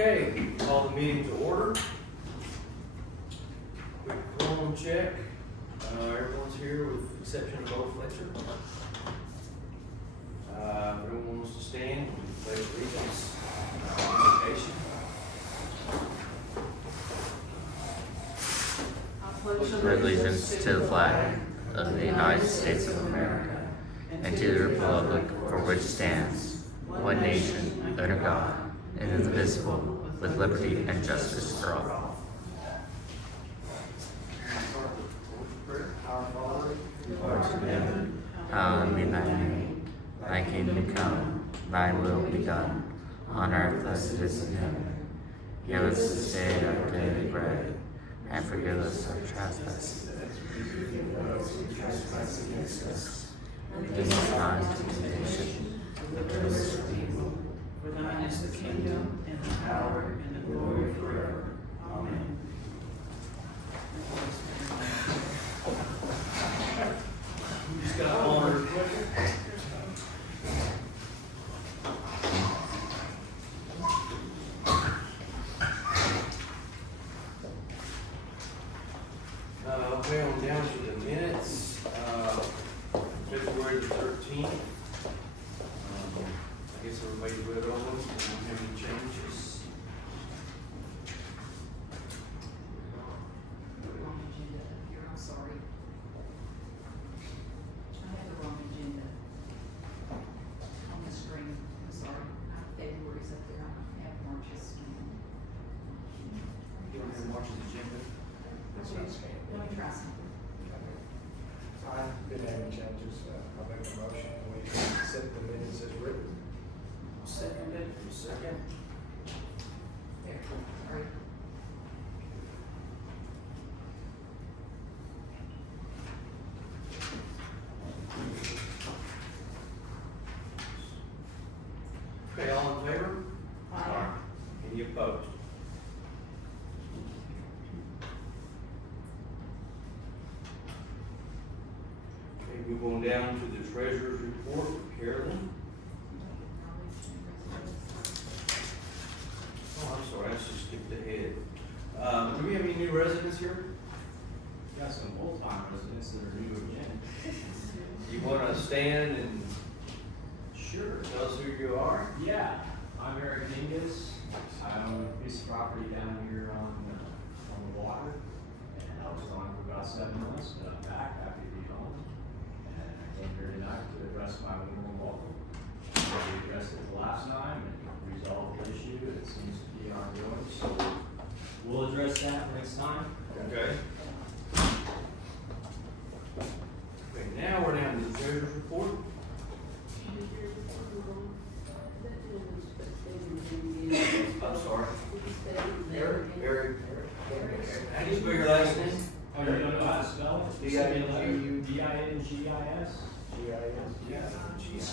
Okay, call the meeting to order. Quick quorum check. Everyone's here with the exception of Bo Fletcher. Everyone wants to stand, we pledge allegiance. Invocation. Allegiance to the flag of the United States of America and to the republic for which stands one nation under God, indivisible, with liberty and justice for all. Our Father, who art in heaven, hallowed be thy name. Thy kingdom come, thy will be done, on earth as it is in heaven. Give us this day our daily bread, and forgive us our trespasses, who trespass against us. And lead us not into temptation, but deliver us from evil. For thine is the kingdom, and the power, and the glory forever. Amen. we just got honored. Okay, on down to the minutes, February the 13th. I guess everybody read all of them, don't have any changes. Wrong agenda here, I'm sorry. I have the wrong agenda on the screen, I'm sorry. I have February's up there, I have March's. You don't have March's agenda? That's okay. Let me try something. I didn't have any changes, I'll make a motion, we accept the minutes as written. Second it, second. There, sorry. Okay, all in favor? Aye. Any opposed? Okay, move on down to the treasurer's report, Carolyn. Oh, I'm sorry, I just skipped ahead. Do we have any new residents here? Got some full-time residents that are new again. You wanna stand and Sure. tell us who you are? Yeah, I'm Eric Dingus. I own a piece of property down here on the water. And I was gone for about 7 months, but I'm back, happy to be home. And I came here tonight to address my renewal local. We addressed it the last time and resolved the issue. It seems to be ongoing, so we'll address that next time. Okay. Okay, now we're down to the treasurer's report. I'm sorry. Eric. Okay. How do you spell your last name? Oh, you don't know how to spell it? D-I-N-G-U. D-I-N-G-I-S? G-I-S. Yes.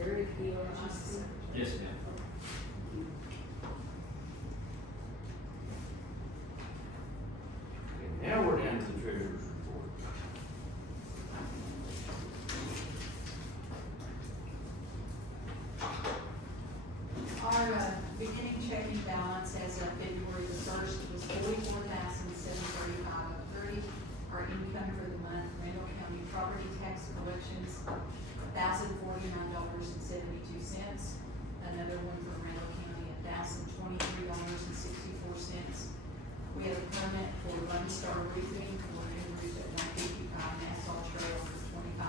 Eric, Yes, ma'am. Okay, now we're down to the treasurer's report. Our beginning checking balance as of February the 1st was $44,735.30. Our income for the month, Randall County property tax collections, $1,049.72. Another one from Randall County, $1,023.64. We have a permit for Lone Star Roofing for new roof at 155 Nassau Trail for $25.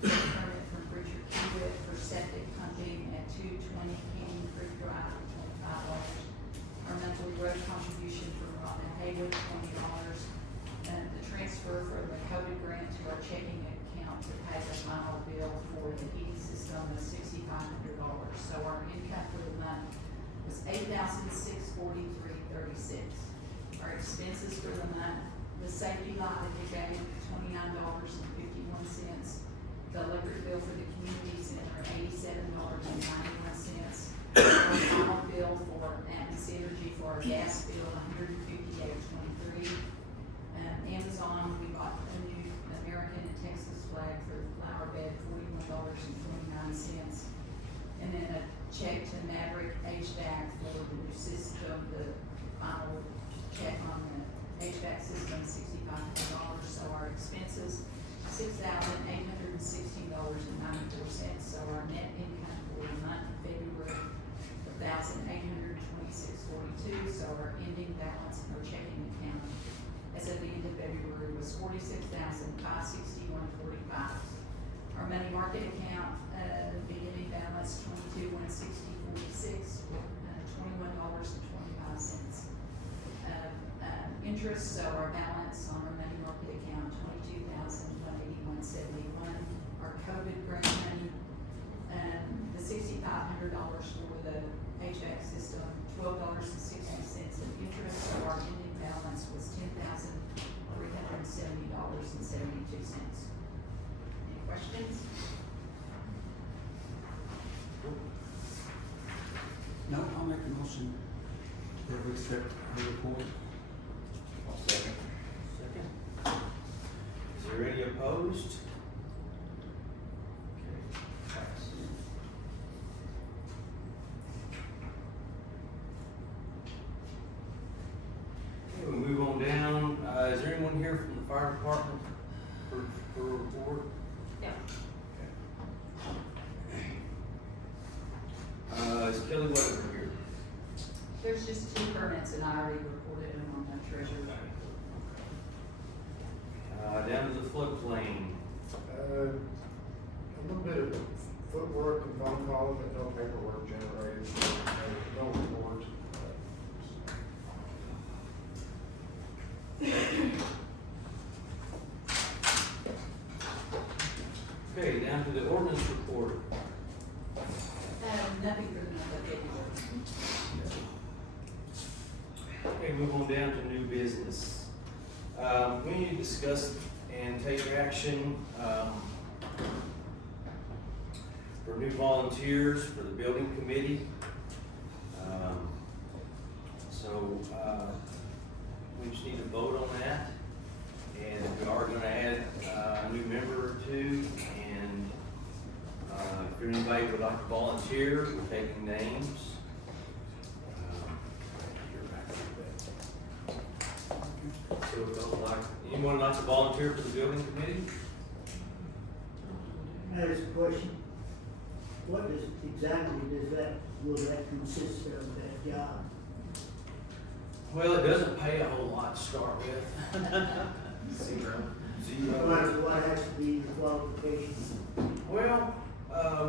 Permit from Richard Kiewit for septic pumping at 220 Canyon Creek Drive for $25. Our monthly road contribution from Robin Haywood, $20. And the transfer from the COVID grant to our checking account to pay the final bill for the heating system is $6,500. So our income for the month was $8,643.36. Our expenses for the month, the safety lot that we gave, $29.51. The electric bill for the community center, $87.91. Our final bill for Atmos Energy for our gas bill, $158.23. Amazon, we bought a new American and Texas flag for the flower bed, $41.29. And then a check to Maverick HVAC for the new system, the final check on the HVAC system, $6,500. So our expenses, $6,816.94. So our net income for the month of February, $1,826.42. So our ending balance in our checking account as of the end of February was $46,561.45. Our money market account, beginning balance $22,160.46, $21.25. Interest, so our balance on our money market account, $22,181.71. Our COVID grant money, the $6,500 for the HVAC system, $12.60 in interest, so our ending balance was $10,370.72. Any questions? No, I'll make a motion that we accept her report. I'll second. Second. Is there any opposed? Okay, pass. Okay, we move on down. Is there anyone here from the fire department for a report? Yeah. Is Kelly Weather here? There's just 2 permits and I already reported them on the treasurer's report. Down to the floodplain. A little bit of footwork and phone calling, but no paperwork generated, so no report. Okay, down to the ordinance report. Nothing for the month of February. Okay, move on down to new business. We need to discuss and take action, for new volunteers for the building committee. We just need to vote on that. And we are gonna add a new member or two, and if anybody would like to volunteer, we're taking names. So anyone like to volunteer for the building committee? I have a question. What will that consist of, that job? Well, it doesn't pay a whole lot to start with. Zero. What has to be the qualifications? Well,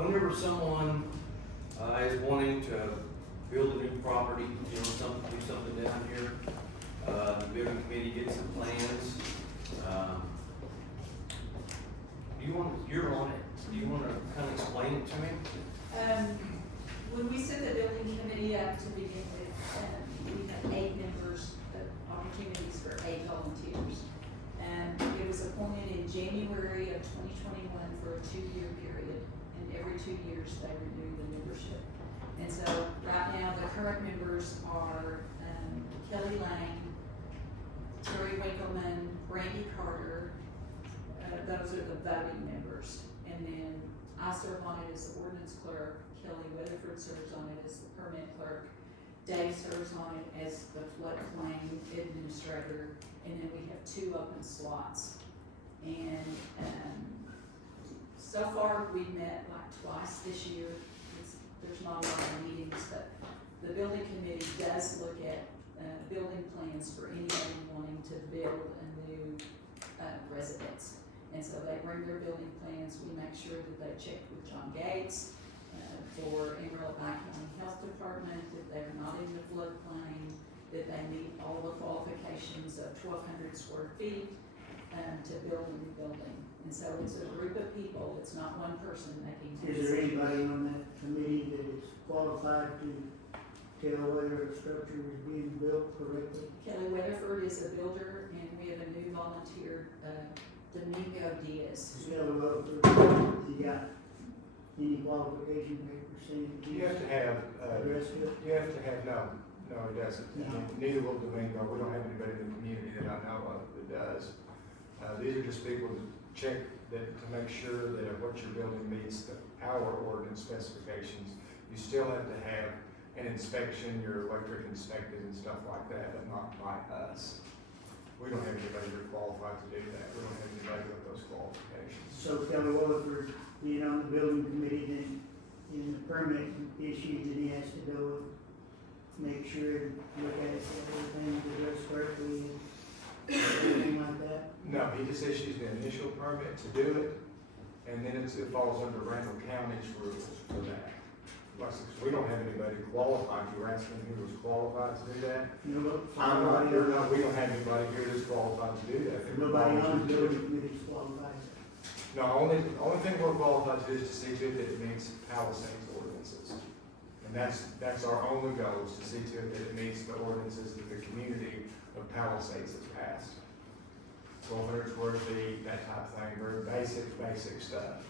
whenever someone, is wanting to build a new property, do something down here, the building committee gets the plans. You're on it. Do you wanna kinda explain it to me? When we set the building committee up to begin with, we had 8 members, opportunities for 8 volunteers. It was appointed in January of 2021 for a 2-year period, and every 2 years they renew the membership. And so right now, the current members are Kelly Lang, Terry Winkleman, Brandy Carter. Those are the voting members. And then I serve on it as the ordinance clerk, Kelly Weatherford serves on it as the permit clerk, Dave serves on it as the floodplain administrator, and then we have 2 open slots. And so far, we've met like twice this year. There's not a lot of meetings, but the building committee does look at building plans for anybody wanting to build a new residence. And so they bring their building plans, we make sure that they checked with John Gates, for Amarillo County Health Department, that they're not in the floodplain, that they meet all the qualifications of 1,200 square feet, to build a new building. And so it's a group of people, it's not one person making Is there anybody on that committee that is qualified to tell whether a structure is being built correctly? Kelly Weatherford is a builder, and we have a new volunteer, Domingo Diaz. Kelly Weatherford, you got any qualification papers saying? You have to have, Address it? you have to have, no, it doesn't. No. Neither will Domingo. We don't have anybody in the community that I know of that does. These are just people to check that, to make sure that what you're building meets our ordinance specifications. You still have to have an inspection, your electric inspected and stuff like that, but not by us. We don't have anybody who's qualified to do that. We don't have anybody with those qualifications. So Kelly Wallace, being on the building committee, then in the permit issues, then he has to go make sure, look at it, everything goes correctly, and everything like that. No, he just issues the initial permit to do it, and then it falls under Randall County's rules for that. Like, since we don't have anybody qualified, you were asking who was qualified to do that? I'm not here, no, we don't have anybody here that's qualified to do that. Nobody on the building committee is qualified. No, only thing we're qualified to do is to see to it that it meets Palisades ordinances. And that's our only goal, is to see to it that it meets the ordinances that the community of Palisades has passed. 1,200 square feet, that type of thing, very basic stuff,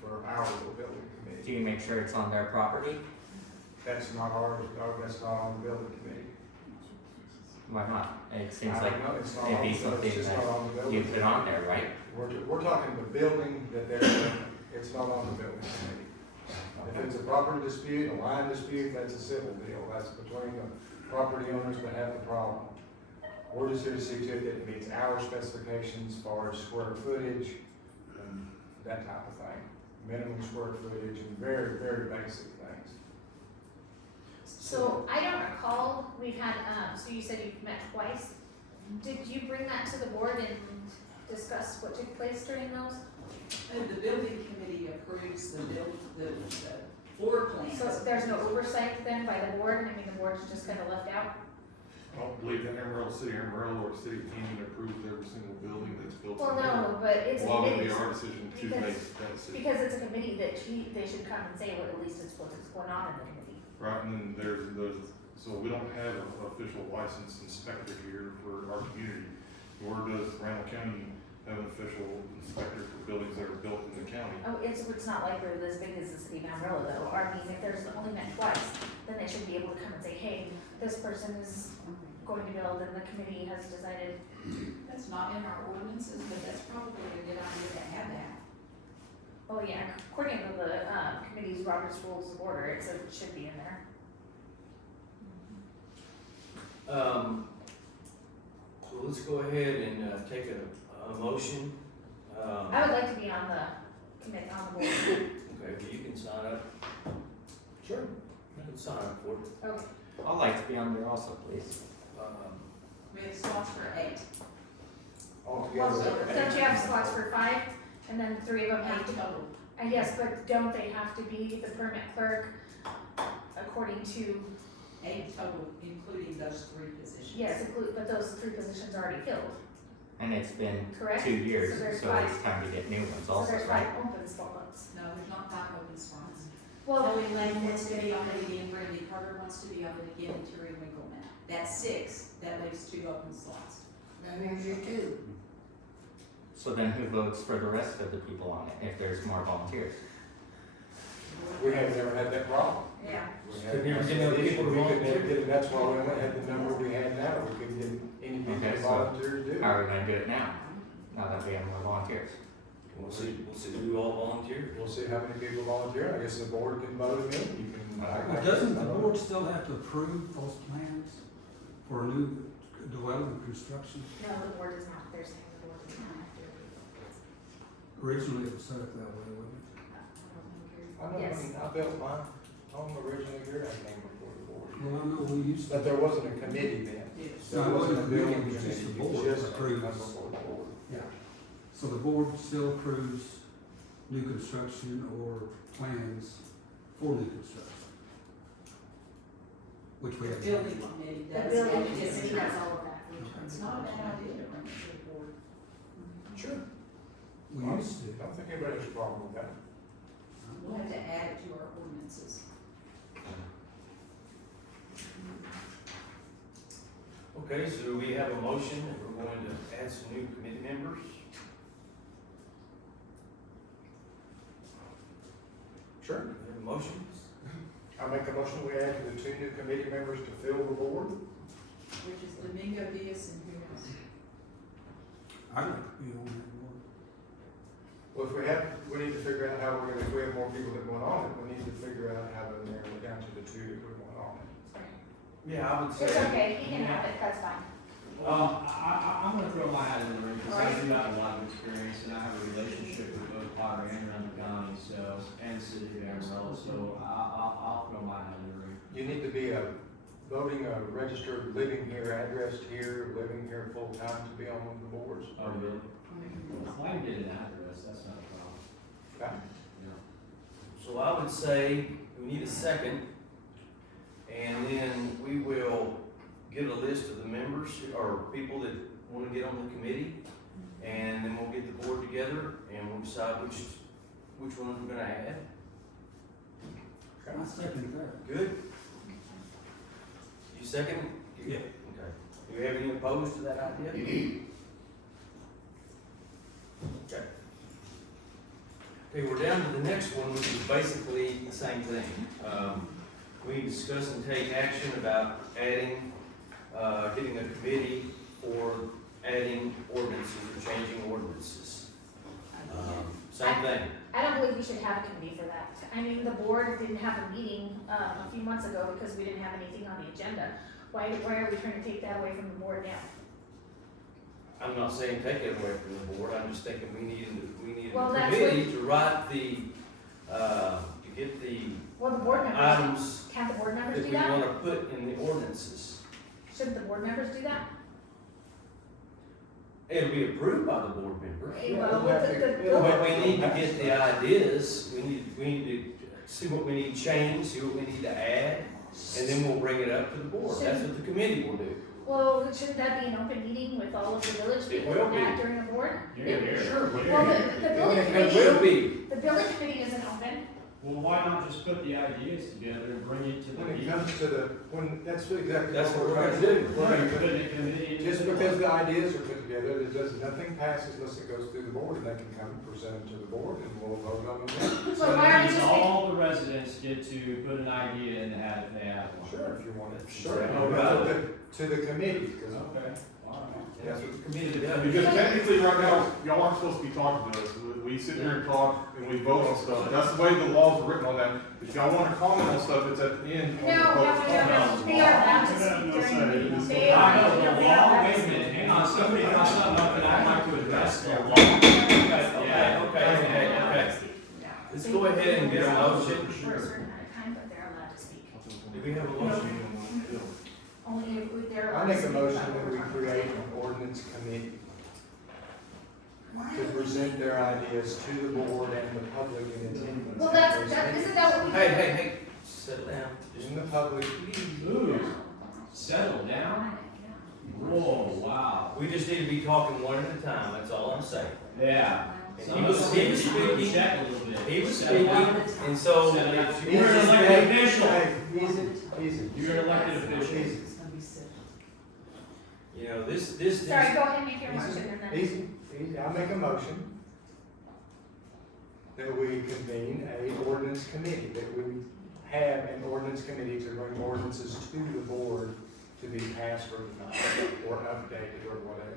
for our little building Do committee. you make sure it's on their property? That's not that's not on the building committee. Why not? It seems I like don't know, it's not it'd on be the- something it's just not on the that building you put on there, right? We're talking the building that they're in, it's not on the building committee. If it's a property dispute, a line dispute, that's a civil deal, that's between the property owners that have the problem. We're just here to see to it that it meets our specifications as far as square footage and that type of thing. Minimum square footage and very basic things. So I don't recall, we've had, so you said you've met twice. Did you bring that to the board and discuss what took place during those? The building committee approves the floor plans. So there's no oversight then by the board, I mean, the board's just kind of left out? I don't believe that City of Amarillo or City of Canyon approves every single building that's built. Well, in there. no, but it's a Well, it would committee, be our decision to because- make that decision. because it's a committee that they should come and say what at least is what's going on in the committee. Right, and then so we don't have an official licensed inspector here for our community. Nor does Randall County have an official inspector for buildings that are built in the county. Oh, it's not like we're as big as the city of Amarillo though, I mean, if there's only met twice, then they should be able to come and say, hey, this person is going to build and the committee has decided. That's not in our ordinances, but that's probably a good idea to have that. Oh yeah, according to the committee's Robert's Rules of Order, it says it should be in there. Well, let's go ahead and take a motion. I would like to be on the committee, on the board. Okay, but you can sign up. Sure. You can sign up for it. Okay. I'd like to be on there also, please. We have slots for 8. Well, Altogether, don't you have slots for 5, and then 3 of them have to go? Total. Yes, but don't they have to be the permit clerk according to, 8 total, including those 3 positions. yes, but those 3 positions are already filled, And it's been correct? 2 years, So there's so 5. it's time to get new ones So also, there's right? 5 open spots. No, there's not 5 open spots. Well, Kelly Lane wants to be on it again, Brandy Carter wants to be on it again, and Terry Winkleman. That's 6, that leaves 2 open slots. Now here's your 2. So then who votes for the rest of the people on it if there's more volunteers? we have never had that problem. yeah. We Couldn't never get enough people to We could never volunteer. get it, that's why we only had the number we had now, we couldn't get any people Okay, to so volunteer to do it. How are we gonna do it now that we have more volunteers? We'll see who all volunteers. We'll see how many people volunteer, I guess the board can vote them in, you can. But doesn't the board still have to approve those plans for a new dwelling construction? No, the board does not, they're saying the board does not have to. Originally, it was set up that way, wasn't it? I know, Yes. I built mine, home originally here, I came before the board. Well, I know we used to. But there wasn't a committee then. Yes. There No, it wasn't a wasn't a committee, building it was just committee, the it was board just approves. a before the board. Yeah. So the board still approves new construction or plans for new construction? Which we The have. building committee The does. building and it's committee does all of that. It's not a bad idea to bring it to the board. Sure. We used to. I don't think anybody has a problem with that. We'll have to add it to our ordinances. Okay, so we have a motion and we're going to add some new committee members. Sure. We have a motion. I make a motion, we add the 2 new committee members to fill the board. Which is Domingo Diaz and who else? I'd like to be on that board. Well, we need to figure out how we're gonna, if we have more people that want on it, we need to figure out how to narrow it down Yeah, I would It's say, okay, he can have it, that's fine. I'm gonna throw my hat in the ring, because I do have a lot of experience, and I have a relationship with both Potter and Randall County, so, and City of Amarillo, so I'll throw my hat in the ring. You need to be voting a registered, living here, addressed here, living here full-time to be on one of the boards. Oh, really? Well, I can get an address, that's not a problem. Okay. Yeah. so I would say we need a second. And then we will get a list of the members or people that wanna get on the committee. And then we'll get the board together and we'll decide which ones we're gonna add. I second that. Good? You second? Yeah. Okay. Do you have any opposed to that idea? Okay. Okay, we're down to the next one, which is basically the same thing. We discuss and take action about adding, getting a committee for adding ordinances or changing ordinances. Same thing. I don't believe we should have a committee for that. I mean, the board didn't have a meeting, a few months ago because we didn't have anything on the agenda. Why are we trying to take that away from the board now? I'm not saying take it away from the board, I'm just thinking we need Well, a that's committee to write the, to get the Well, the board members, items can't the board that members do we that? wanna put in the ordinances. Shouldn't the board members do that? It'll be approved by the board members. Well, with the But we need to get the ideas, we need to see what we need changed, see what we need to add, and then we'll bring it up to the board. That's what the committee will do. Well, shouldn't that be an open meeting with all of the village people will be. and that during the board? Sure. Well, the building It committee, will be. the building committee isn't open. Well, why not just put the ideas together and bring it to the When it meeting? comes to That's that's what we're gonna do. We're gonna Put put- a committee in. Just because the ideas are put together, it does, nothing passes unless it goes through the board, and they can come and present it to the board, and we'll vote on them. So why aren't you So just all the residents get to put an idea in the hat if they have one. Sure, if you want it. Sure. To the committee, because Okay, all right. That's what the committee does. Because technically, right now, y'all aren't supposed to be talking to us. We sit here and talk and we vote on stuff. That's the way the laws are written on that. If y'all wanna comment on stuff, it's at the end. No, they are allowed to speak during the meeting. They are, I know, they the are law, allowed wait to a minute, speak. hang on, somebody got something up that I'd like to address the law. Okay. Let's go ahead and get a motion. For a certain amount of time, but they're allowed to speak. Do we have a motion? Only if they're I allowed to make speak. a motion about that we what create an ordinance committee to present their ideas to the board and the public in attendance. Well, isn't that what we do? Hey, settle down. Just In the public, Ooh, settle down. Whoa, wow. We just need to be talking one at a time, that's all I'm saying. Yeah. And So he was speaking, check a little bit. he was Settle down. speaking, and so Settle down. if you You're an elected official. hey, easy. You're an elected official. Easy. you know, this. Sorry, go ahead and make your motion and then. Easy, I make a motion that we convene a ordinance committee, that we have an ordinance committee to bring ordinances to the board to be passed or or updated or whatever.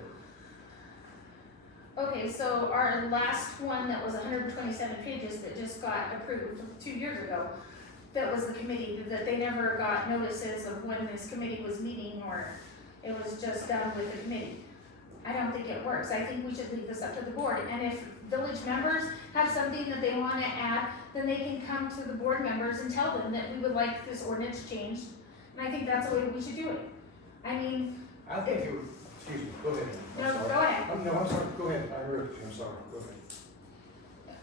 Okay, so our last one that was 127 pages that just got approved 2 years ago, that was the committee, that they never got notices of when this committee was meeting, or it was just done with the committee. I don't think it works. I think we should leave this up to the board, and if village members have something that they wanna add, then they can come to the board members and tell them that we would like this ordinance changed, and I think that's the way we should do it. I mean, I think it would, excuse me, go ahead. I'm no, sorry. go ahead. No, I'm sorry, go ahead, I interrupted you, I'm sorry, go ahead.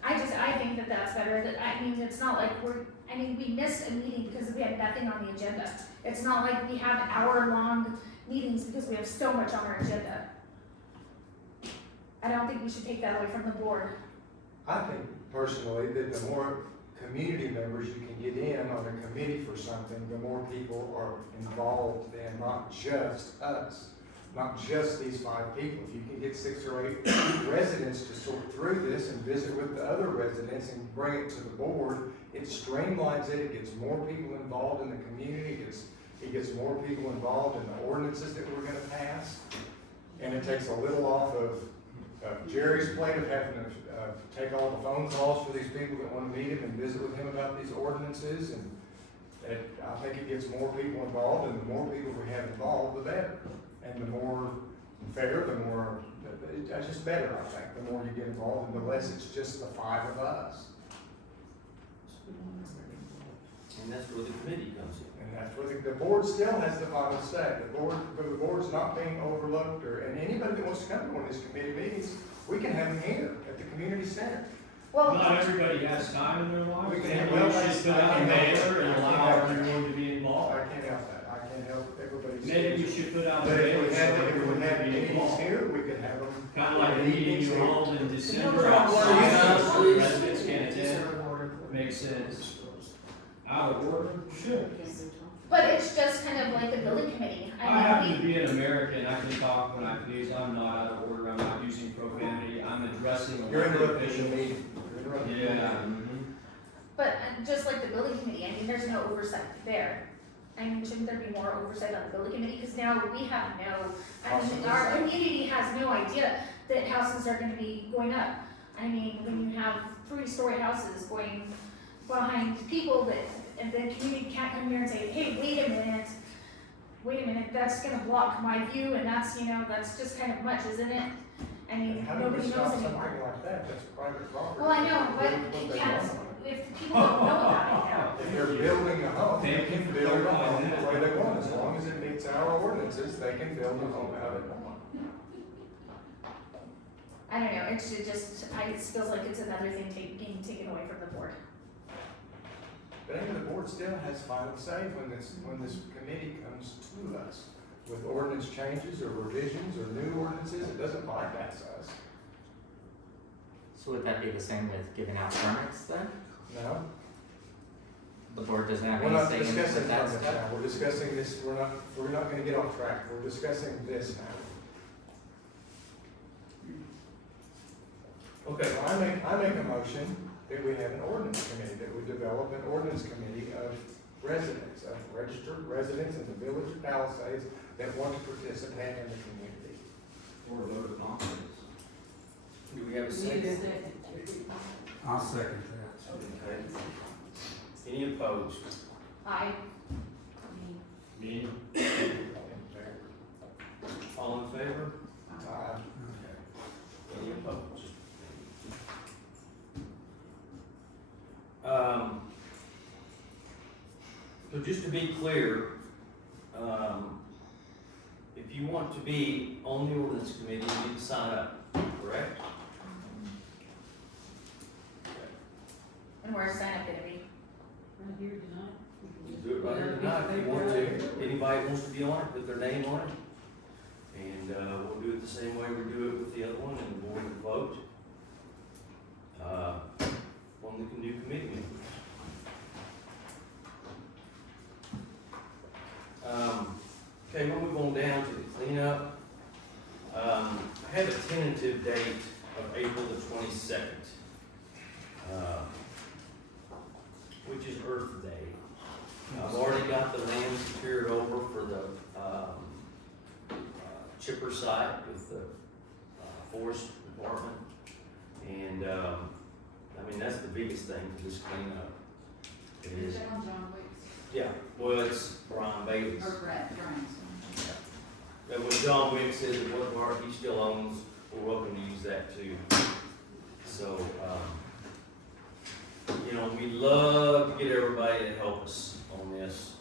I think that that's better, I mean, it's not like we missed a meeting because we had nothing on the agenda. It's not like we have hour-long meetings because we have so much on our agenda. I don't think we should take that away from the board. I think personally that the more community members you can get in on a committee for something, the more people are involved and not just us, not just these 5 people. If you can get 6 or 8 residents to sort through this and visit with the other residents and bring it to the board, it streamlines it, it gets more people involved in the community, it gets more people involved in the ordinances that we're gonna pass, and it takes a little off of Jerry's plate of having to take all the phone calls for these people that want to meet him and visit with him about these ordinances, and I think it gets more people involved, and the more people we have involved, the better. And the more fair, the more, it's just better, I think, the more you get involved, and the less it's just the five of us. And that's where the committee comes in. And that's where the board still has the final say. The board's not being overlooked, and anybody that wants to come to one of these committee meetings, we can have them here at the community center. Well, Not everybody has time in their lives, We maybe can- you well, should put out a I can't mailer and help it. allow everyone to be involved. I can't help that, I can't help everybody's. Maybe you should put out a But if mailer we so had, everyone meetings can be involved. here, we could have them. Kind of like a meeting you hold in December Number outside, one, so please. residents can't attend, makes sense. Out of order? Sure. but it's just kind of like the building committee. I I happen mean, to be an American, I can talk when I please, I'm not out of order, I'm not using profanity, I'm addressing You're elected interrupting the officials. meeting. You're interrupting the Yeah. meeting. but just like the building committee, I mean, there's no oversight there. I mean, shouldn't there be more oversight on the building committee? Because now we have no, I mean, our community has no idea that houses are gonna be going up. I mean, when you have 3-story houses going behind people that, and the community can't come here and say, hey, wait a minute, that's gonna block my view, and that's, you know, that's just kind of much, isn't it? I mean, And how do we nobody stop knows something anymore. like that? That's private property. Well, I know, but They do what you they can't, want. if people don't know about it now. If they're building a home, they Thank you can for build a clarifying home that. the way they want, as long as it meets our ordinances, they can build a home how they want. I don't know, it should just, it feels like it's another thing being taken away from the board. But even the board still has final say when this committee comes to us with ordinance changes or revisions or new ordinances, it doesn't bypass us. So would that be the same with giving out permits then? No, The board doesn't have we're any not say in discussing with that permits stuff? now, we're discussing this, we're not gonna get off track, we're discussing this now. Okay, So I make a motion that we have an ordinance committee, that we develop an ordinance committee of residents, of registered residents in the village of Palisades that want to participate in the community. Or vote of confidence. do we have a second? I'll second that. Okay. Any opposed? Me? All in favor? Uh, Any opposed? So just to be clear, if you want to be on the ordinance committee, you need to sign up, correct? And where's sign up gonna be? Do it right here tonight if you want to. Anybody wants to be on it, put their name on it. And, we'll do it the same way we do it with the other one, and the board will vote. On the new committee members. Okay, we'll move on down to the cleanup. I have a tentative date of April the 22nd, which is Earth Day. I've already got the land secured over for the chipper site with the forest department. And, I mean, that's the biggest thing for this cleanup. It is, yeah, well, it's Brian Bailey's. And when John Wick says that what part he still owns, we're welcome to use that too. So, you know, we'd love to get everybody to help us on this.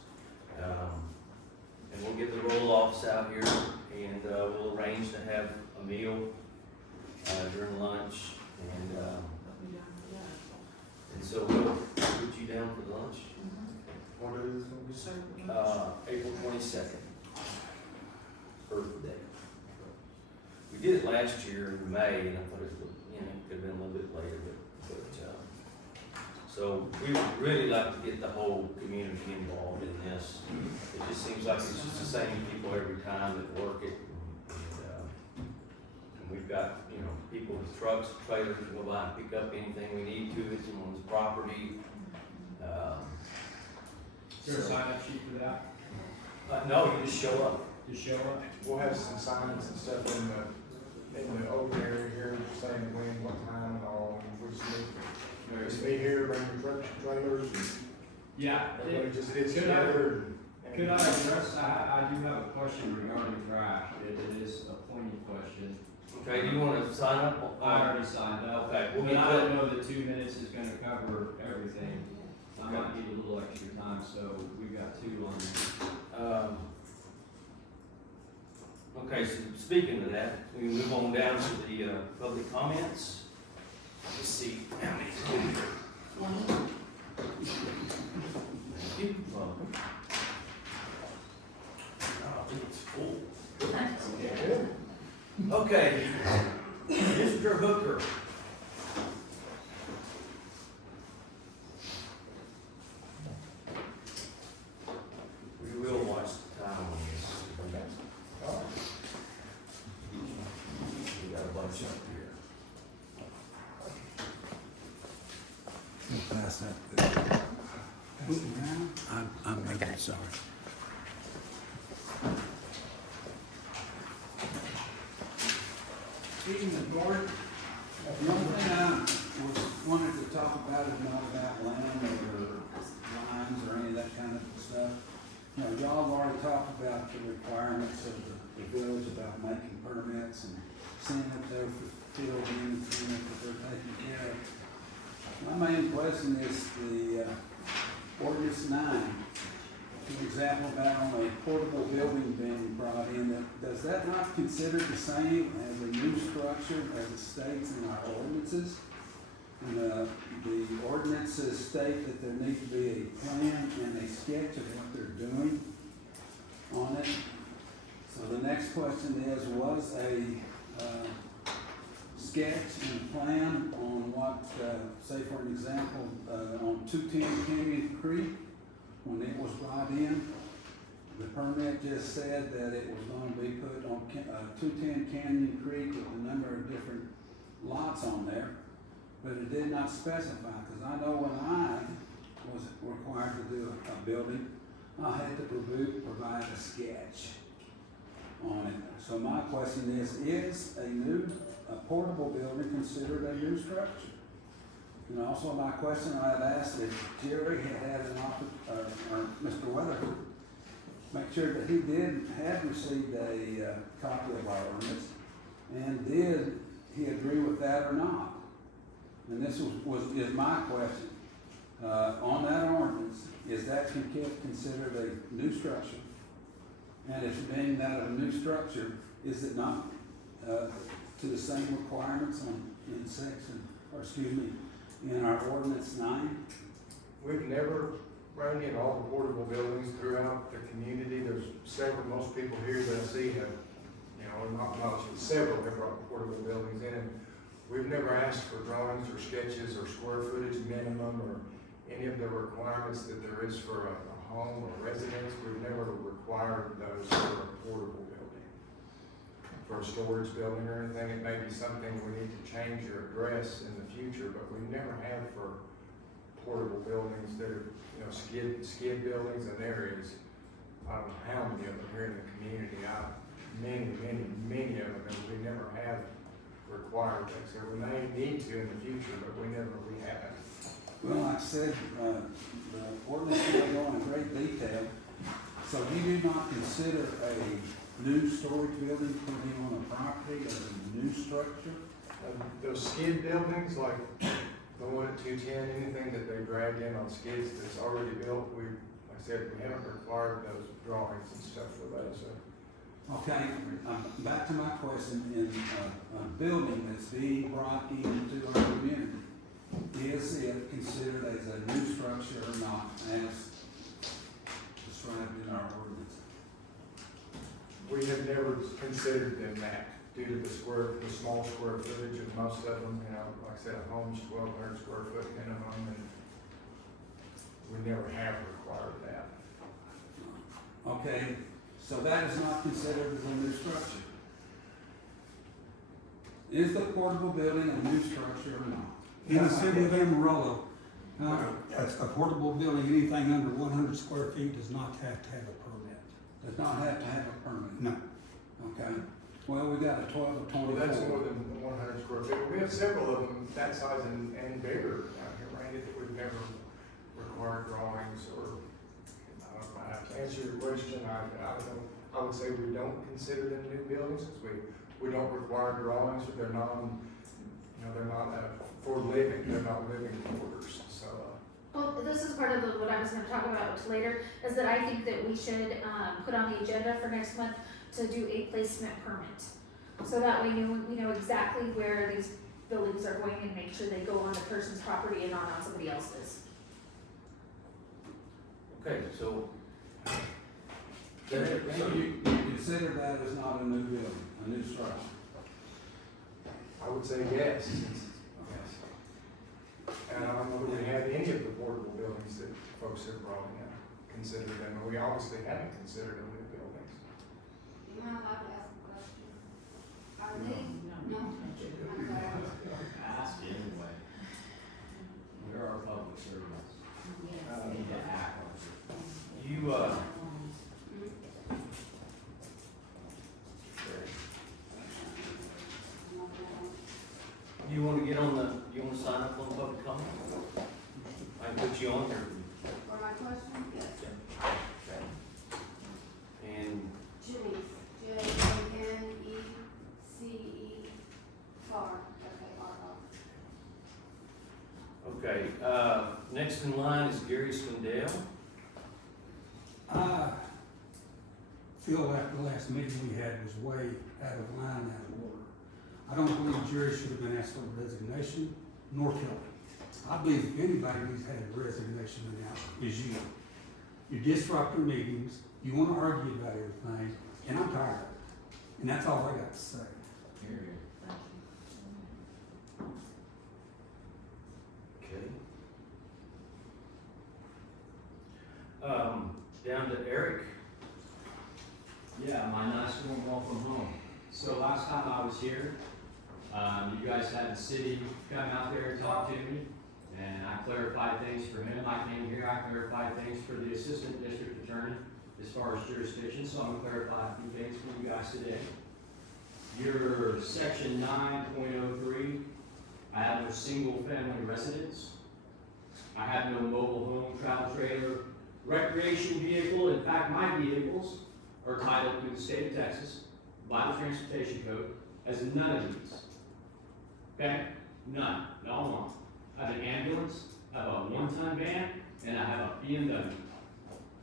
And we'll get the roll-offs out here, and, we'll arrange to have a meal, during lunch, and so we'll put you down for lunch. What is it gonna be? April 22nd, Earth Day. We did it last year in May, and I thought it would, you know, could have been a little bit later, but, so we would really like to get the whole community involved in this. It just seems like it's just the same people every time that work it, and we've got, you know, people with trucks, trailers, go by and pick up anything we need to, it's someone's property. Is there a sign up sheet for that? No, you just show up. Just show up? We'll have some signs and stuff in the open area here, saying when, what time and all, and we just meet here, bring your trucks, your trailers, and Yeah, Everybody just gets Could I- together and. could I address, I do have a question regarding trash, it is a pointed question. Okay, do you wanna sign up? I already signed up. Okay, we'll But get I that. don't know that 2 minutes is gonna cover everything. I might need a little extra time, so we've got 2 on. Okay, so speaking of that, we can move on down to the, public comments. Let's see, how many is on here? Thank you. I think it's full. Good. Okay, Mr. Hooker. We will watch the time on this. We got a bunch up here. Pass that. I'm Okay. sorry. Speaking of board, the only thing I wanted to talk about is not about land or lines or any of that kind of stuff. You know, y'all have already talked about the requirements of the village about making permits and seeing if they're filled in, seeing if they're taken care of. My main question is the ordinance 9. An example about on a portable building being brought in, does that not consider the same as a new structure as it states in our ordinances? And the ordinances state that there needs to be a plan and a sketch of what they're doing on it. So the next question is, was a sketch and plan on what, say for an example, on 210 Canyon Creek, when it was brought in, the permit just said that it was going to be put on 210 Canyon Creek with a number of different lots on there, but it did not specify, because I know when I was required to do a building, I had to provide a sketch on it. So my question is a portable building considered a new structure? And also my question, I had asked if Jerry had an or Mr. Weather, make sure that had received a copy of our ordinance, and did he agree with that or not? And this is my question. On that ordinance, is that considered a new structure? And if being that a new structure, is it not to the same requirements in section, or excuse me, in our ordinance 9? We've never run in all the portable buildings throughout the community. There's several, most people here that I see have, you know, not much, but several have brought portable buildings in. And we've never asked for drawings or sketches or square footage minimum or any of the requirements that there is for a home or residence. We've never required those for a portable building. For a storage building or anything, it may be something we need to change or address in the future, but we never have for portable buildings that are, you know, skid buildings and areas. I don't know how many of them here in the community. Many of them, and we never have required things. So we may need to in the future, but we haven't. Well, like I said, the ordinance will go in great detail. So you do not consider a new storage building putting on a property as a new structure? Those skid buildings, like the one at 210, anything that they drag in on skids that's already built, like I said, we haven't required those drawings and stuff for those. Okay, back to my question, in a building that's being brought into our community, is it considered as a new structure or not, as described in our ordinance? We have never considered them that, due to the small square footage of most of them. You know, like I said, a home's 1,200 square foot minimum, and we never have required that. Okay, so that is not considered as a new structure. Is the portable building a new structure or not? In the city of Amarillo, a portable building, anything under 100 square feet does not have to have a permit. Does not have to have a permit? No. Okay, well, we got a 12 or 24. Well, that's more than 100 square feet. We have several of them that size and bigger out here, Randy, that we've never required require drawings or, to answer your question, I don't, I would say we don't consider them new buildings, because we don't require drawings, they're non, they're not, for living, they're not living quarters, so. Well, this is part of what I was gonna talk about later, is that I think that we should, put on the agenda for next month to do a placement permit. So that way we know exactly where these buildings are going and make sure they go on the person's property and not on somebody else's. Okay, so. So you consider that as not a new building, a new structure? I would say yes. And I don't know that we have any of the portable buildings that folks have brought in, considered them, and we obviously haven't considered them new buildings. Am I allowed to ask a question? Are they, no? I'm sorry. Ask anyway. We are public servants. We need to act on it. You, you wanna get on the, you wanna sign up on public comment? I can put you on there. For my question, yes. Okay. And Janice, Jnece, Farr, F-A-R-R. okay, next in line is Gary Swindell. I feel like the last meeting we had was way out of line, out of order. I don't believe Jerry should have been asked for a resignation, nor Kelly. I believe if anybody needs to have a resignation announced, is you. You disrupt your meetings, you wanna argue about everything, and I'm tired of it. And that's all I got to say. Period. Okay. Down to Eric. Yeah, my nice warm welcome home. So last time I was here, you guys had the city come out there and talk to me, and I clarified things for him. I came here, I clarified things for the assistant district attorney as far as jurisdiction, so I'm gonna clarify a few things for you guys today. Your section 9.03, I have no single family residence. I have no mobile home, travel trailer, recreation vehicle. In fact, my vehicles are titled through the state of Texas by the Transportation Code as none of these. Okay? None. Not one. I have an ambulance, I have a 1-ton van, and I have a BMW.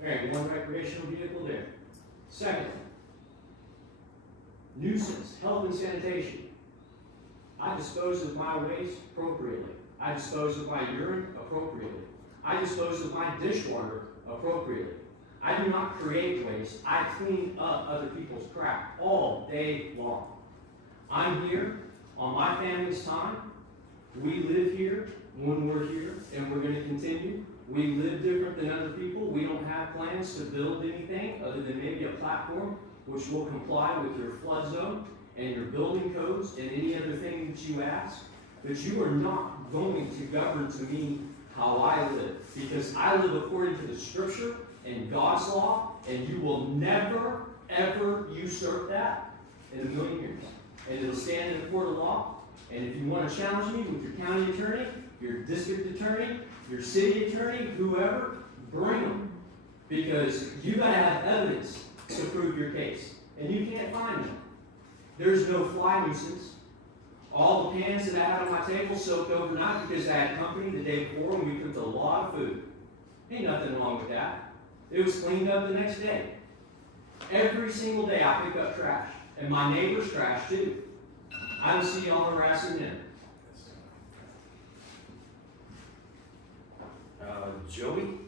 Alright, one recreational vehicle there. Secondly, nuisance, health and sanitation. I dispose of my waste appropriately. I dispose of my urine appropriately. I dispose of my dishwater appropriately. I do not create waste. I clean up other people's crap all day long. I'm here on my family's time. We live here when we're here, and we're going to continue. We live different than other people. We don't have plans to build anything other than maybe a platform which will comply with your flood zone and your building codes and any other thing that you ask. But you are not going to govern to me how I live, because I live according to the scripture and God's law, and you will never, ever usurp that in a million years. And it'll stand in the court of law. And if you want to challenge me with your county attorney, your district attorney, your city attorney, whoever, bring them. Because you got to have evidence to prove your case. And you can't find them. There's no fly nuisance. All the pans that I had on my table soaked overnight because I had company the day before and we cooked a lot of food. Ain't nothing wrong with that. It was cleaned up the next day. Every single day I pick up trash. And my neighbor's trash too. I don't see y'all harassing them. Joey?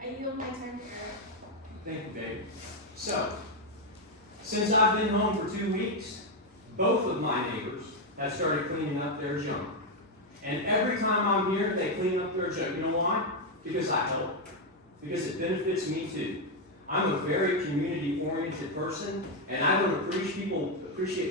I yield my turn to Eric. Thank you, babe. So, since I've been home for 2 weeks, both of my neighbors have started cleaning up their junk. And every time I'm here, they clean up their junk. You know why? Because I help. Because it benefits me too. I'm a very community-oriented person, and I don't appreciate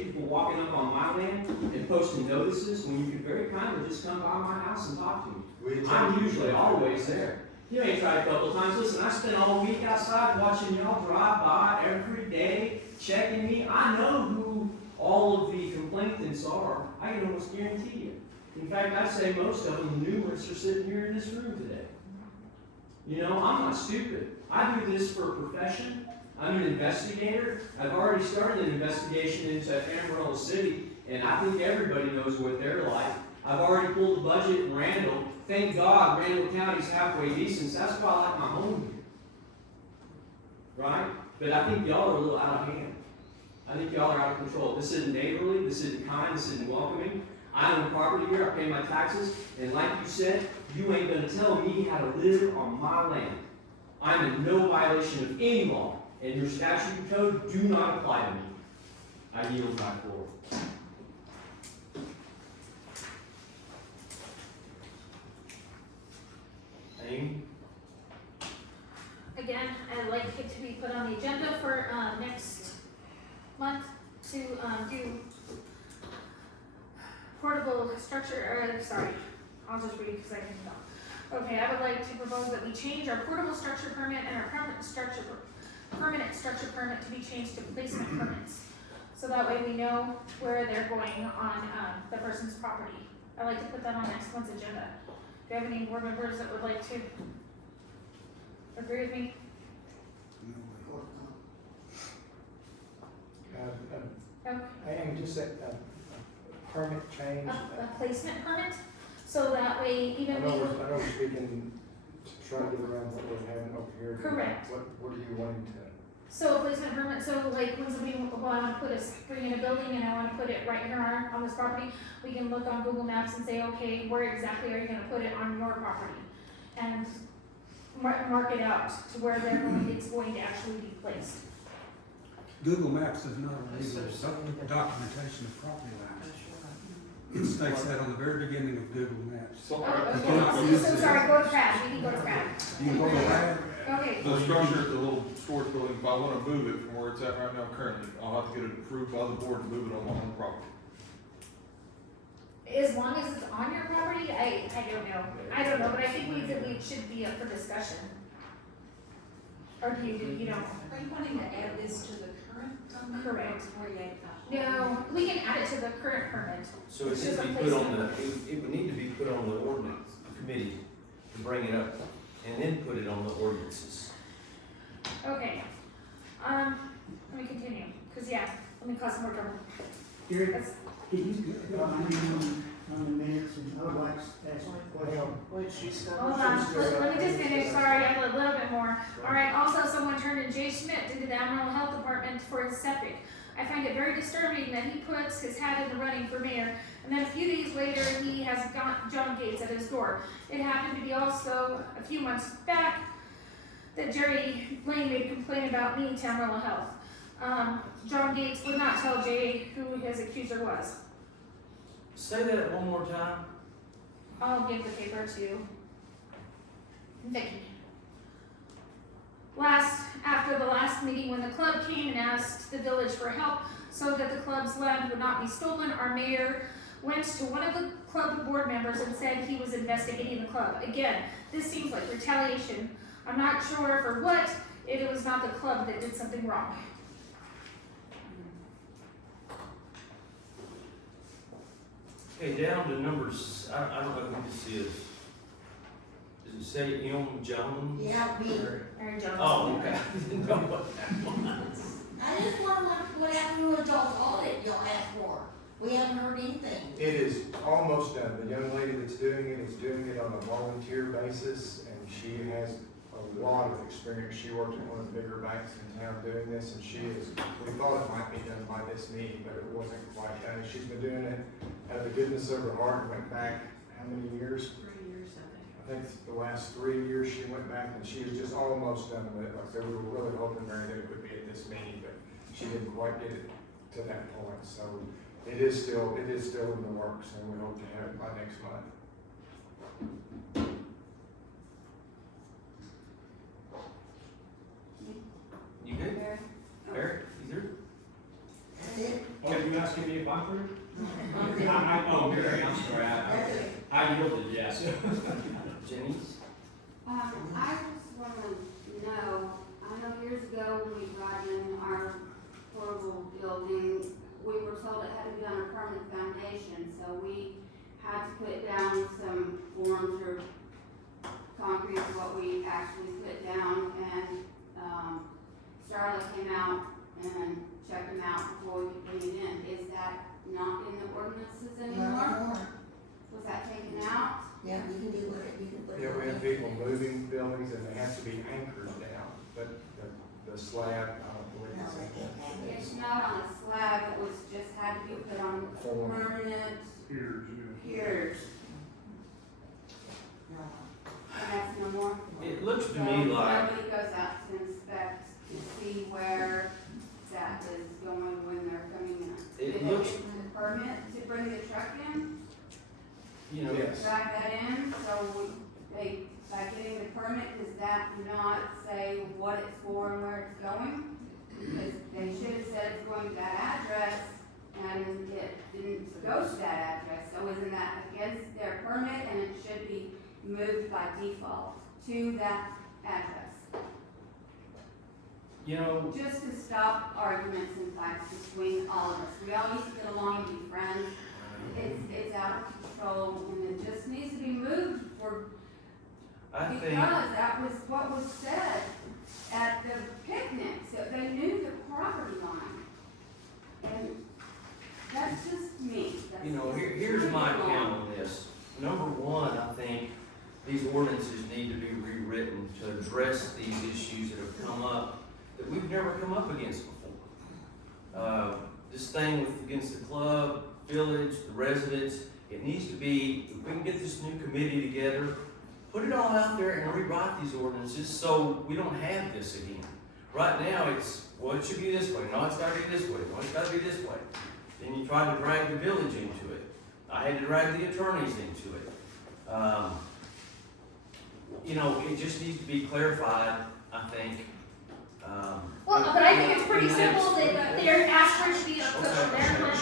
people walking up on my land and posting notices when you can very kindly just come by my house and talk to me. I'm usually always there. You may try a couple of times. Listen, I spent all week outside watching y'all drive by every day, checking me. I know who all of the complainants are. I can almost guarantee you. In fact, I'd say most of them, the numerous, are sitting here in this room today. You know, I'm not stupid. I do this for a profession. I'm an investigator. I've already started an investigation into Amarillo City, and I think everybody knows what they're like. I've already pulled the budget in Randall. Thank God Randall County's halfway decent. That's why I like my home here. Right? But I think y'all are a little out of hand. I think y'all are out of control. This isn't neighborly. This isn't kind. This isn't welcoming. I own property here. I pay my taxes. And like you said, you ain't going to tell me how to live on my land. I'm in no violation of any law. And your statute and code do not apply to me. I yield my floor. Amy? Again, I'd like it to be put on the agenda for, next month to, do portable structure, I'll just read because I can talk. Okay, I would like to propose that we change our portable structure permit and our permanent structure permit to be changed to placement permits. So that way we know where they're going on, the person's property. I'd like to put that on next month's agenda. Do you have any board members that would like to agree with me? Okay. And just a permit change. A placement permit, so that way I even know we, we're speaking, trying to get around what we're having over here. Correct. What are you wanting to? so a placement permit, so like when somebody, well, I wanna bring in a building and I wanna put it right here on this property, we can look on Google Maps and say, okay, where exactly are you gonna put it on your property? And mark it out to where it's going to actually be placed. Google Maps is not a legal documentation of property lines. It states that on the very beginning of Google Maps. So, Okay, so sorry, go to Brad, we can go to Brad. You can go to that. Okay, the structure, the little storage building, if I wanna move it from where it's at right now currently, I'll have to get it approved by the board to move it on my own property. as long as it's on your property, I don't know, but I think we should be up for discussion. Or do you don't? Are you wanting to add this to the current permit? Correct. Or you got- No, we can add it to the current permit. So it It's needs just to a be put on placement. it would need to be put on the ordinance committee to bring it up, and then put it on the ordinances. Okay, let me continue, cause yeah, let me cause some more trouble. Gary, That's- can you go on the minutes and I would like to ask a question? Hold on, let me just finish, sorry, I have a little bit more. Alright, also someone turned in Jay Schmidt into the Amarillo Health Department for his septic. I find it very disturbing that he puts his hat in the running for mayor, and then a few days later, he has got John Gates at his door. It happened to be also a few months back that Jerry Lane made a complaint about me to Amarillo Health. John Gates would not tell Jay who his accuser was. Say that one more time. I'll give the paper to Vicky. After the last meeting, when the club came and asked the village for help so that the club's land would not be stolen, our mayor went to one of the club board members and said he was investigating the club. Again, this seems like retaliation. I'm not sure for what, if it was not the club that did something wrong. Okay, down to numbers, I don't know who this is. Does it say M. Jones? Yeah, me. Mary Jo. Oh, okay, I didn't know what that was. I just want to know what happened to y'all's audit y'all asked for. We haven't heard anything. It is almost done. The young lady that's doing it is doing it on a volunteer basis, and she has a lot of experience. She worked at one of the bigger banks in town doing this, and we thought it might be done by this meeting, but it wasn't quite done. She's been doing it out of the goodness of her heart and went back, how many years? 3 years, I think. I think the last 3 years she went back, and she is just almost done with it. Like I said, we were really hoping, Mary, that it would be at this meeting, but she didn't quite get it to that point. So it is still in the works, and we hope to have it by next month. You good? Eric, you through? That's it. Oh, you asking me if I'm through? Oh, Mary, I'm sorry, I yielded, yes. Jenny? I just want to know, I know years ago when we brought in our portable building, we were told it had to be on a permanent foundation, so we had to put down some forms or concrete of what we actually Charlie came out and checked them out before we could bring it in. Is that not in the ordinances anymore? Was that taken out? Yeah, you can do what, you can put. Yeah, we have people moving buildings and they have to be anchored down, but the slab, I don't believe it's in there. It's not on a slab, it was just had to be put on permanent piers. And that's no more? It looks to So me like, nobody goes out to inspect to see where that is going when they're coming in. It Did they looks- get the permit to bring the truck in? you know, Yes. Drag that in, so by getting the permit, does that not say what it's for and where it's going? Because they should have said it's going to that address, and it didn't go to that address, so isn't that against their permit, and it should be moved by default to that address? you know, Just to stop arguments and fights between all of us. We all used to get along and be friends. It's out of control, and it just needs to be moved for, I think, because that was what was said at the picnic, so they knew the property line. And that's just me. That's you know, just here's my wrong. count on this. Number one, I think these ordinances need to be rewritten to address these issues that have come up, that we've never come up against before. This thing against the club, village, the residents, it needs to be, if we can get this new committee together, put it all out there and rewrite these ordinances so we don't have this again. Right now, it's, well, it should be this way, no, it's gotta be this way, no, it's gotta be this way. Then you try to drag the village into it. I had to drag the attorneys into it. You know, it just needs to be clarified, I think. Well, but I think it's pretty simple that they're asked for it to be put on their land,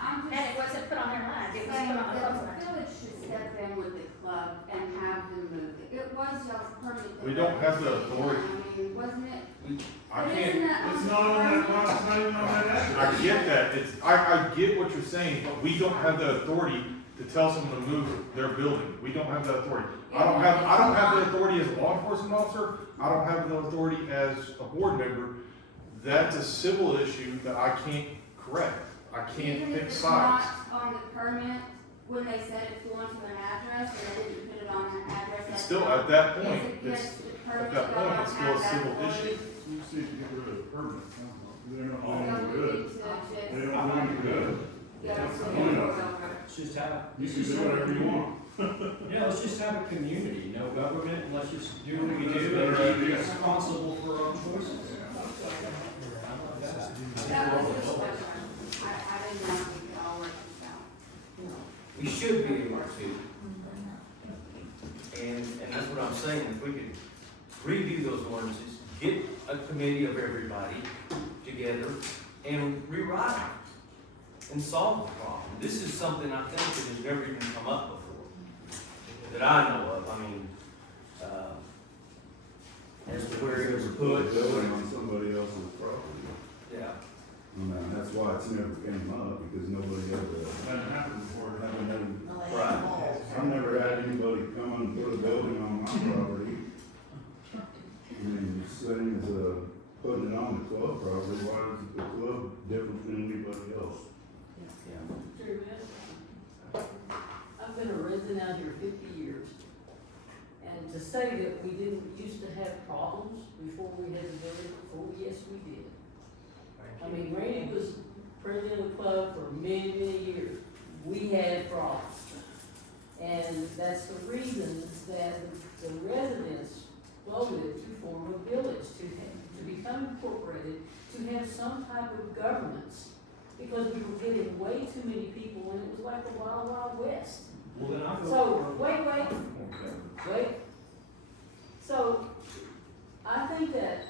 I'm and it wasn't put on their land, it was saying put on the club's that land. the village should step in with the club and have them move it. It was y'all's permit. that We don't have the they- authority. I mean, wasn't it? I But can't, isn't that It's not on that, it's not even on that address. I get that, I get what you're saying, but we don't have the authority to tell someone to move their building. We don't have that authority. I don't have the authority as a law enforcement officer, I don't have the authority as a board member. That's a civil issue that I can't correct. I can't Even if pick it's sides. not on the permit, when they said it's going to an address, and they didn't put it on an address. It's that's still, not- at that is point, it it's, against the permit, at that y'all point, don't it's still have a that civil authority? issue. You see if you get rid of the permit, they're not So doing any we good. need to just They don't do any good. get our That's the civil point. over. Let's just have. You can do whatever you want. Yeah, let's just have a community, no government, let's just do what we That's do a better and be idea. responsible for our own choices. That was just what I didn't know if we could all work this out. We should be able to. And that's what I'm saying, if we could review those ordinances, get a committee of everybody together and rewrite them and solve the problem. This is something I think that has never even come up before, that I know of. I mean, as to where it was put. Building on somebody else's property. Yeah. And that's why it's never came up, because nobody ever, That happened before. Right. I've never had anybody come and put a building on my property. I mean, same as, putting it on the club property, why is the club different than anybody else? I've been a resident out here 50 years. And to say that we didn't used to have problems before we had the building, oh, yes, we did. I mean, Randy was president of the club for many, many years. We had problems. And that's the reason that the residents voted to form a village, to become incorporated, to have some type of governance. Because we were getting way too many people and it was like the wild, wild west. Well, then I So, wait. So, I think that,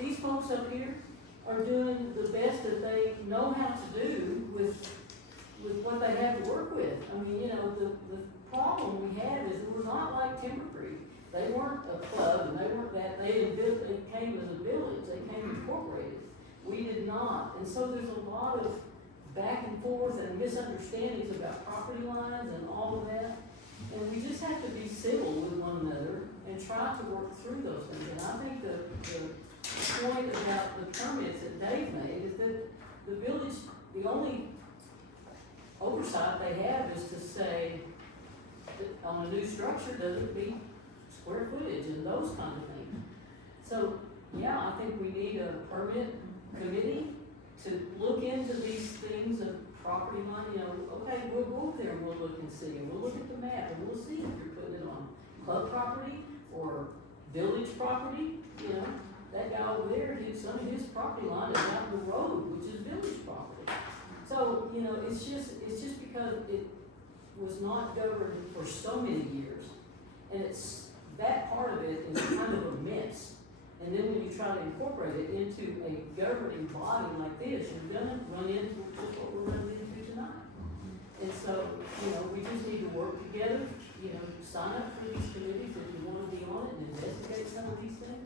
these folks up here are doing the best that they know how to do with what they have to work with. I mean, the problem we have is we're not like Timber Creek. They weren't a club and they weren't that, they came as a village, they came incorporated. We did not, and so there's a lot of back and forth and misunderstandings about property lines and all of that. And we just have to be civil with one another and try to work through those things. And I think the about the permits that Dave made is that the village, the only oversight they have is to say that on a new structure, does it meet square footage and those kind of things. So, yeah, I think we need a permit committee to look into these things of property line, you know, okay, we'll go over there and we'll look and see, and we'll look at the map, and we'll see if you're putting it on club property or village property, you know. That guy over there, some of his property line is out the road, which is village property. So, you know, it's just because it was not governed for so many years, and it's, that part of it is kind of a mess. And then when you try to incorporate it into a governing body like this, you're gonna run into just what we're running into tonight. And so, you know, we just need to work together, you know, sign up for these committees if you wanna be on it and investigate some of these things.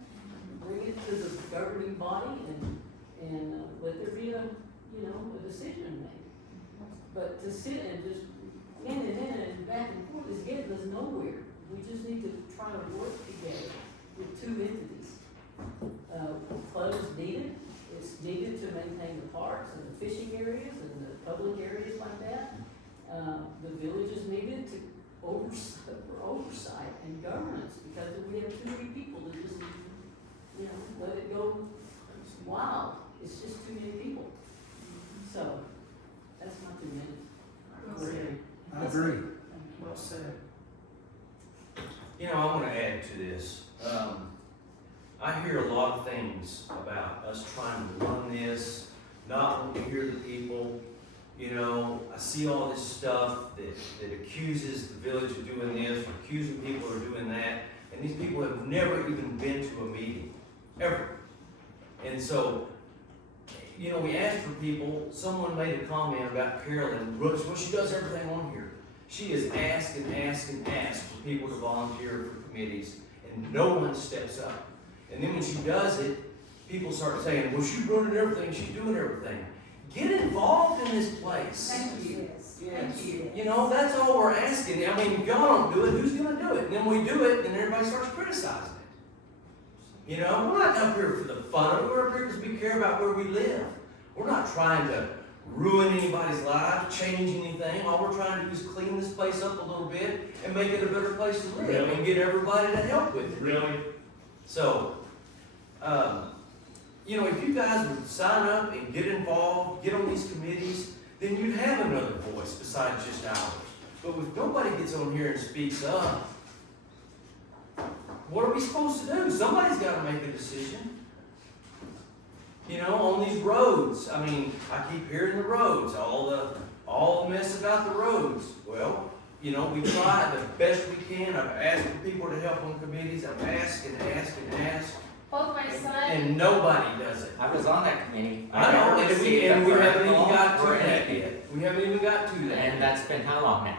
Bring it to the governing body and let there be a, you know, a decision made. But to sit and just and back and forth is getting us nowhere. We just need to try to work together with two entities. Club is needed. It's needed to maintain the parks and the fishing areas and the public areas like that. The village is needed to for oversight and governance, because we have too many people that just, you know, let it go wild. It's just too many people. So, that's my 2 minutes. I agree. Well said. You know, I want to add to this. I hear a lot of things about us trying to run this, not wanting to hear the people. You know, I see all this stuff that accuses the village of doing this, or accusing people of doing that, and these people have never even been to a meeting, ever. And so, you know, we asked for people. Someone made a comment about Carolyn Brooks. Well, she does everything on here. She is asked and asked and asked for people to volunteer for committees, and no one steps up. And then when she does it, people start saying, well, she's running everything, she's doing everything. Get involved in this place. Thank you. Thank you. You know, that's all we're asking. I mean, if y'all don't do it, who's going to do it? And then we do it, and everybody starts criticizing it. You know, we're not up here for the fun of it. We're up here because we care about where we live. We're not trying to ruin anybody's life, change anything. All we're trying to do is clean this place up a little bit and make it a better place to live, Really? and get everybody to help with it. Really? So, you know, if you guys would sign up and get involved, get on these committees, then you'd have another voice besides just ours. But if nobody gets on here and speaks up, what are we supposed to do? Somebody's got to make a decision. You know, on these roads. I mean, I keep hearing the roads, all the mess about the roads. Well, you know, we try the best we can. I've asked for people to help on committees. I've asked and asked and asked. Both my son, And nobody does it. I was on that committee. I know, never and received a we haven't phone even call got to or that anything. yet. We haven't even got to that. And that's been how long now?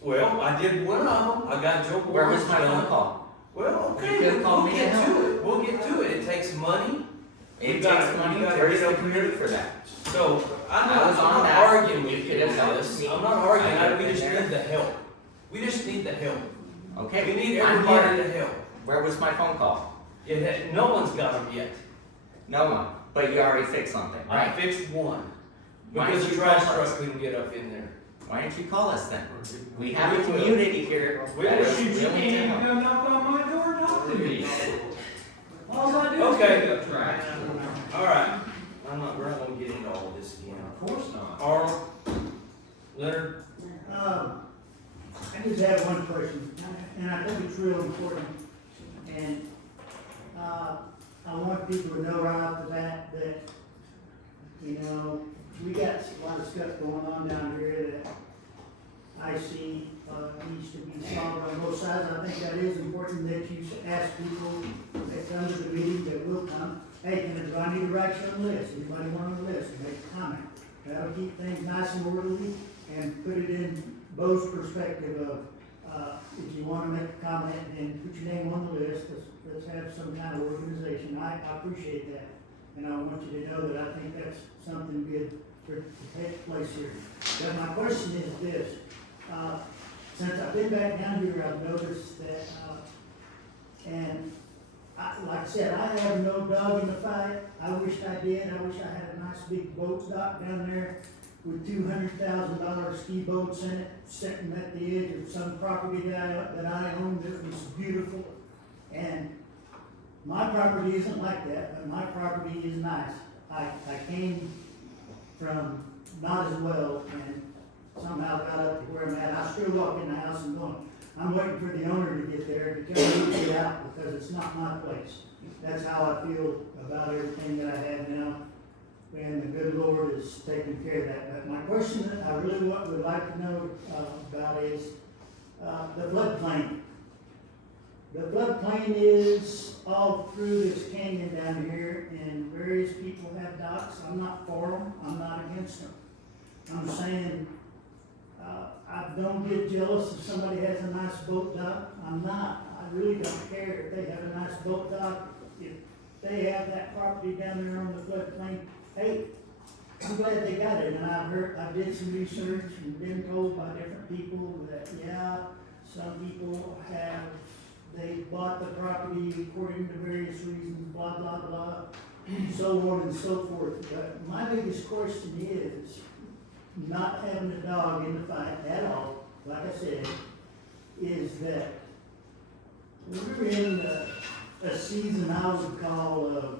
Well, I did one of them. I got Joe Where was Boyce my done. phone call? Well, You okay, could've called we'll me get to help. to it. We'll get to it. It takes money. It You gotta- takes money. you gotta Where's get the up community here. for that? So, I'm I not, was I'm on not that. arguing You with you could've on helped this. me. I'm not arguing. I could've We just been there. need the help. We just need the help. Okay. We need I'm everybody here. to help. Where was my phone call? No one's got them yet. No one. But you already fixed something, I right? fixed one. Why Because didn't the you trash call truck us? couldn't get up in there. Why didn't you call us then? We have a We will. community here We that will. is You willing to help. come knock on my door and talk to me. All I do is Okay. pick up trash. All right. We're not gonna get into all of this again. Of course not. Arnold, Leonard, I just have one question, and I think it's real important. And, I want people to know right off the bat that, you know, we got a lot of stuff going on down here that I see, needs to be solved on both sides. I think that is important that you ask people that come to the meeting that will come, hey, do I need to write you on the list? Anybody want on the list? Make a comment. That'll keep things nice and orderly and put it in Bo's perspective of, if you wanna make a comment and put your name on the list, let's have some kind of organization. I appreciate that. And I want you to know that I think that's something good to take place here. But my question is this, since I've been back down here, I've noticed that, and like I said, I have no dog in the fight. I wish I did. I wish I had a nice big boat dock down there with $200,000 ski boats in it, sitting at the edge of some property that I owned that was beautiful. And my property isn't like that, but my property is nice. I came from not as well and somehow got up to where I'm at. I still walk in the house and going, I'm waiting for the owner to get there to tell me to get out because it's not my place. That's how I feel about everything that I have now. And the good Lord is taking care of that. But my question that I really would like to know about is the floodplain. The floodplain is all through this canyon down here, and various people have docks. I'm not for them. I'm not against them. I'm saying I don't get jealous if somebody has a nice boat dock. I'm not. I really don't care if they have a nice boat dock. If they have that property down there on the floodplain, hey, I'm glad they got it. And I did some research and been told by different people that, yeah, some people they bought the property according to various reasons, blah, blah, blah, so on and so forth. But my biggest question is, not having a dog in the fight at all, like I said, is that we're in a season I would call of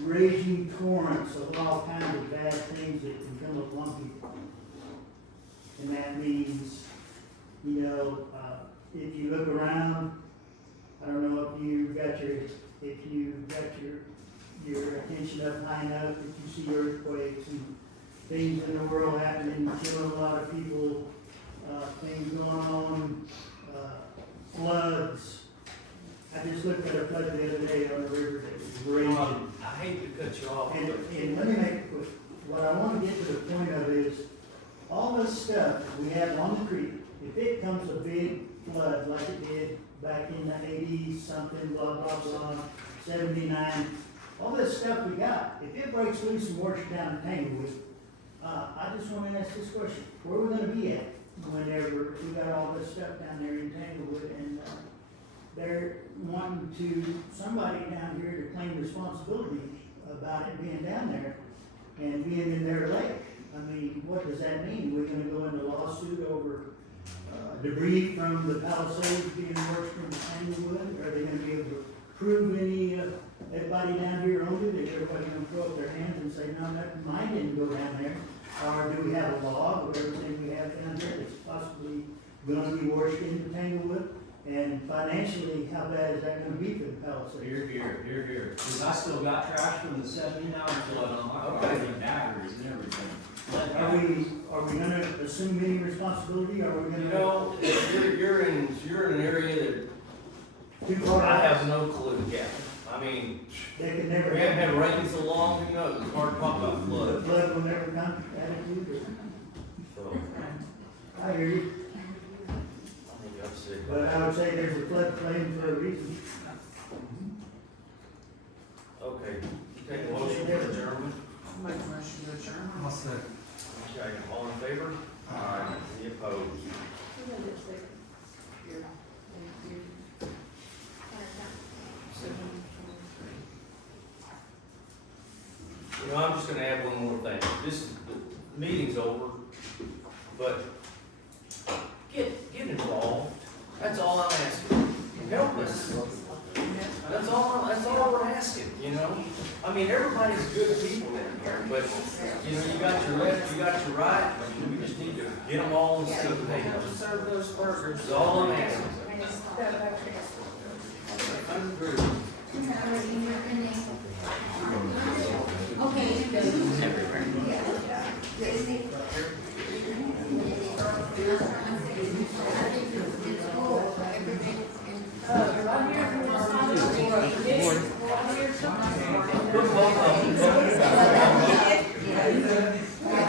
raging torrents of all kinds of bad things that can come upon people. And that means, if you look around, I don't know if you got your attention up high enough, if you see earthquakes and things in the world happening, killing a lot of people, things going on, floods. I just looked at a flood the other day on the river that was raging. I hate to cut you off. And let me make it quick. What I want to get to the point of is, all this stuff we have on the creek, if it comes a big flood like it did back in the 80s, something, blah, blah, blah, 79, all this stuff we got, if it breaks loose and washes down Tanglewood, I just want to ask this question. Where are we going to be at whenever we got all this stuff down there in Tanglewood and they're wanting somebody down here to claim responsibility about it being down there and being in their lake? I mean, what does that mean? We're going to go into lawsuit over debris from the Palisades being washed from Tanglewood? Are they going to be able to prove everybody down here owned it? Is everybody going to throw up their hands and say, no, mine didn't go down there? Or do we have a law of everything we have down here that's possibly going to be washed into Tanglewood? And financially, how bad is that going to be for the Palisades? Here. Because I still got trash from the 79 flood on my property, and batteries and everything. Are we going to assume any responsibility? Are we going to? You're in an area that I have no clue, yeah. I mean, They could never. we haven't had rain so long, who knows? It's hard to talk about The flood. flood will never come, attitude. So, I hear you, I think I'm sick. but I would say there's a floodplain for a reason. Okay, you take a motion for adjournment? Make a motion to adjourn. I'll second. Okay, all in favor? Aye. Any opposed? I'm just gonna add one more thing. The meeting's over, but get involved. That's all I'm asking. Help us. That's all we're asking, I mean, everybody's good people in here, but, you got your left, you got your right, we just need to get them all on the same page. Serve those burgers. That's all I'm asking. I'm good.